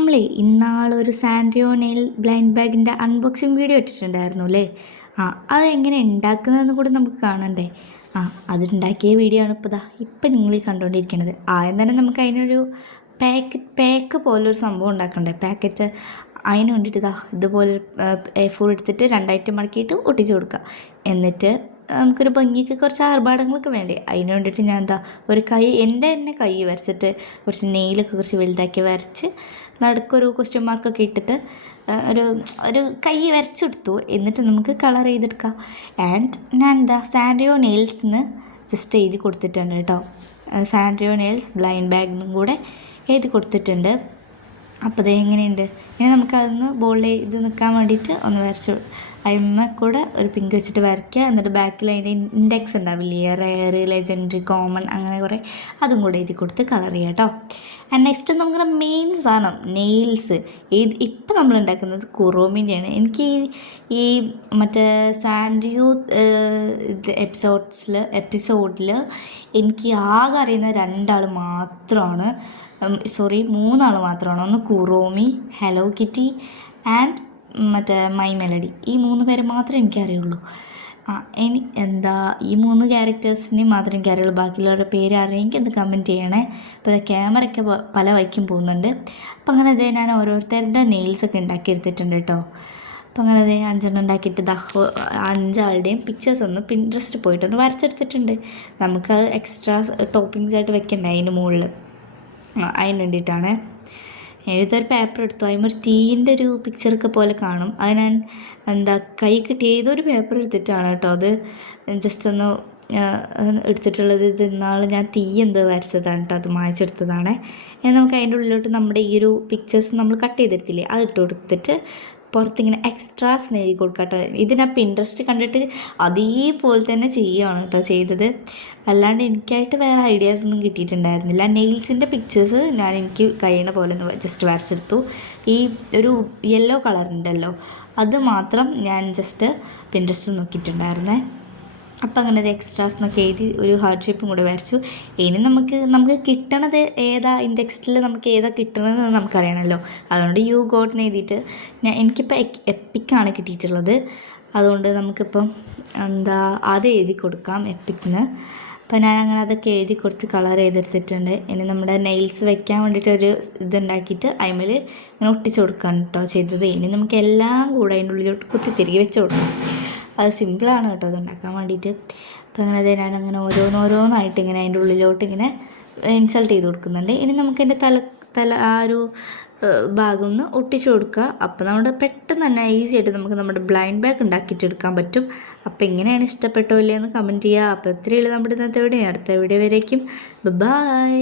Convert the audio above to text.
നമ്മളെ ഇന്നാളൊരു സാൻഡ്രിയോ nail blind ബാഗിൻ്റെ unboxing video ഇട്ടിട്ടുണ്ടായിരുന്നു അല്ലേ? അതെങ്ങനെ ഉണ്ടാക്കുന്നതെന്ന് കൂടി നമുക്ക് കാണണ്ടേ? അതുണ്ടാക്കിയ വീഡിയോ ആണ് ഇപ്പം നിങ്ങൾ കണ്ടുകൊണ്ടിരിക്കുന്നത്. ആദ്യം തന്നെ നമുക്ക് അതിനൊരു പാക്ക് പോലൊരു സംഭവം ഉണ്ടാക്കണ്ടേ, പാക്കറ്റ്. അതിന് വേണ്ടിയിട്ട് ഇതുപോലെ A4 എടുത്തിട്ട് രണ്ടായിട്ട് മടക്കിയിട്ട് ഒട്ടിച്ച് കൊടുക്കുക. എന്നിട്ട് നമുക്കൊരു ഭംഗിക്ക് കുറച്ച് ആർഭാടങ്ങളൊക്കെ വേണ്ടേ, അതിന് വേണ്ടിയിട്ട് ഞാൻ ഒരു എൻ്റെ തന്നെ കൈ വരച്ചിട്ട് കുറച്ച് നെയിലൊക്കെ കുറച്ച് വലുതാക്കി വരച്ച് നടുക്കൊരു ക്വസ്റ്റ്യൻ മാർക്കൊക്കെ ഇട്ടിട്ട് ഒരു കൈ വരച്ചെടുത്തു. എന്നിട്ട് നമുക്ക് കളർ ചെയ്തെടുക്കാം. ആൻഡ് ഞാൻ സാൻഡ്രിയോ നെയിൽസിന്ന് ജസ്റ്റ് എഴുതി കൊടുത്തിട്ടുണ്ട് കേട്ടോ. സാൻഡ്രിയോ നെയിൽസ് ബ്ലൈൻഡ് ബാഗിനും കൂടെ എഴുതി കൊടുത്തിട്ടുണ്ട്. അപ്പോൾ ഇത് എങ്ങനെയുണ്ട്, ഇനി നമുക്കതൊന്ന് ബോൾഡ് ചെയ്ത് നിൽക്കാൻ വേണ്ടിയിട്ട് ഒന്ന് വരച്ചു. അതിന്മേൽ കൂടെ ഒരു പിങ്ക് വെച്ചിട്ട് വരയ്ക്കുക. എന്നിട്ട് ബാക്കിൽ അതിൻ്റെ ഇൻഡെക്സ് ഉണ്ടാവില്ലേ, റെയർ, ലെജൻഡറി, കോമൺ, അങ്ങനെ കുറേ അതും കൂടെ എഴുതി കൊടുത്ത് കളർ ചെയ്യാം കേട്ടോ. ആൻഡ് നെക്സ്റ്റ് നമ്മുടെ മെയിൻ സാധനം നെയിൽസ്. ഇപ്പം നമ്മൾ ഉണ്ടാക്കുന്നത് കുറോമിൻ്റെയാണ്. എനിക്ക് ഈ മറ്റേ സാൻഡ്രിയോ എപ്പിസോഡിൽ എനിക്ക് ആകെ അറിയുന്ന 2 ആൾ മാത്രമാണ്, 3 ആൾ മാത്രമാണ്. ഒന്ന് കുറോമി, ഹലോ കിറ്റി ആൻഡ് മറ്റേ മൈ മെലഡി. ഈ 3 പേരെ മാത്രമേ എനിക്കറിയുള്ളൂ. ഈ 3 ക്യാരക്ടേഴ്സിനെ മാത്രമേ എനിക്കറിയുള്ളൂ. ബാക്കിയുള്ളവരുടെ പേര് അറിയെങ്കിൽ ഒന്ന് കമൻറ്റ് ചെയ്യണേ. അപ്പോൾ ക്യാമറയൊക്കെ പല വഴിക്കും പോകുന്നുണ്ട്. അപ്പോൾ അങ്ങനെ ഞാൻ ഓരോരുത്തരുടെ നെയിൽസൊക്കെ ഉണ്ടാക്കിയെടുത്തിട്ടുണ്ട് കേട്ടോ. അപ്പോൾ അങ്ങനെ 5 ഉണ്ടാക്കിയിട്ട് 5 ആളുടെയും പിക്ചേഴ്സ് ഒന്ന് പിൻട്രസ്റ്റ് പോയിട്ടൊന്ന് വരച്ചെടുത്തിട്ടുണ്ട്. നമുക്കത് എക്സ്ട്രാ ടോപ്പിങ്സ് ആയിട്ട് വെക്കണ്ടേ അതിന് മുകളിൽ, അതിന് വേണ്ടിയിട്ടാണ്. ഏതൊരു പേപ്പർ എടുത്തു, അതിനൊരു തീൻ്റെ ഒരു പിക്ചറൊക്കെ പോലെ കാണും. അത് ഞാൻ കൈ കിട്ടിയ ഏതൊരു പേപ്പർ എടുത്തിട്ടാണ് കേട്ടോ അത് ജസ്റ്റ് ഒന്ന് എടുത്തിട്ടുള്ളത്. ഇത് ഇന്നാൾ ഞാൻ തീ എന്തോ വരച്ചതാണ് കേട്ടോ, അത് മായ്ച്ചെടുത്തതാണ്. ഇനി നമുക്ക് അതിൻ്റെ ഉള്ളിലോട്ട് നമ്മുടെ ഈ ഒരു പിക്ചേഴ്സ് നമ്മൾ കട്ട് ചെയ്തെടുത്തില്ലേ, അത് ഇട്ട് കൊടുത്തിട്ട് പുറത്തിങ്ങനെ എക്സ്ട്രാസ് എഴുതി കൊടുക്കുക കേട്ടോ. ഇത് ഞാൻ പിൻട്രസ്റ്റ് കണ്ടിട്ട് അതേപോലെ തന്നെ ചെയ്യുകയാണ് കേട്ടോ ചെയ്തത്. അല്ലാണ്ട് എനിക്കായിട്ട് വേറെ ഐഡിയാസ് ഒന്നും കിട്ടിയിട്ടുണ്ടായിരുന്നില്ല. നെയിൽസിൻ്റെ പിക്ചേഴ്സ് ഞാൻ എനിക്ക് കഴിയുന്ന പോലെ ഒന്ന് ജസ്റ്റ് വരച്ചെടുത്തു. ഈ ഒരു യെല്ലോ കളർ ഉണ്ടല്ലോ, അത് മാത്രം ഞാൻ ജസ്റ്റ് പിൻട്രസ്റ്റ് നോക്കിയിട്ടുണ്ടായിരുന്നേ. അപ്പം അങ്ങനെ എക്സ്ട്രാസ് എന്നൊക്കെ എഴുതി ഒരു ഹാർട്ട് ഷേപ്പും കൂടെ വരച്ചു. ഇനി നമുക്ക് കിട്ടണത് ഏതാ, ഇൻഡെക്സിൽ നമുക്ക് ഏതാ കിട്ടണതെന്ന് നമുക്കറിയണമല്ലോ. അതുകൊണ്ട് യു ഗോട്ടിന് എഴുതിയിട്ട് എനിക്കിപ്പോൾ എപ്പിക്കാണ് കിട്ടിയിട്ടുള്ളത്. അതുകൊണ്ട് നമുക്കിപ്പം അത് എഴുതി കൊടുക്കാം എപ്പിക്കിന്. അപ്പോൾ ഞാൻ അങ്ങനെ അതൊക്കെ എഴുതി കൊടുത്ത് കളർ ചെയ്തെടുത്തിട്ടുണ്ട്. ഇനി നമ്മുടെ നെയിൽസ് വെക്കാൻ വേണ്ടിയിട്ടൊരു ഇതുണ്ടാക്കിയിട്ട് അതിന്മേൽ ഇങ്ങനെ ഒട്ടിച്ച് കൊടുക്കാൻ കേട്ടോ ചെയ്തത്. ഇനി നമുക്ക് എല്ലാം കൂടെ അതിൻ്റെ ഉള്ളിലോട്ട് കുത്തി തിരികെ വെച്ച് കൊടുക്കാം. അത് സിമ്പിളാണ് കേട്ടോ അത് ഉണ്ടാക്കാൻ വേണ്ടിയിട്ട്. അപ്പോൾ അങ്ങനെ ഞാനങ്ങനെ ഓരോന്നായിട്ട് ഇങ്ങനെ അതിൻ്റെ ഉള്ളിലോട്ട് ഇങ്ങനെ ഇൻസൾട്ട് ചെയ്ത് കൊടുക്കുന്നുണ്ട്. ഇനി നമുക്ക് എൻ്റെ തല ആ ഒരു ഭാഗം ഒന്ന് ഒട്ടിച്ചു കൊടുക്കുക. അപ്പോൾ നമ്മുടെ പെട്ടെന്ന് തന്നെ ഈസി ആയിട്ട് നമുക്ക് നമ്മുടെ ബ്ലൈൻഡ് ബാഗ് ഉണ്ടാക്കിയിട്ടെടുക്കാൻ പറ്റും. അപ്പോൾ എങ്ങനെയാണ്, ഇഷ്ടപ്പെട്ടോ ഇല്ലയെന്ന് കമൻറ്റ് ചെയ്യുക. അപ്പോൾ ഇത്രയേ ഉള്ളൂ നമ്മുടെ ഇന്നത്തെ വീഡിയോ. അടുത്ത വീഡിയോ വരേക്കും ബൈ.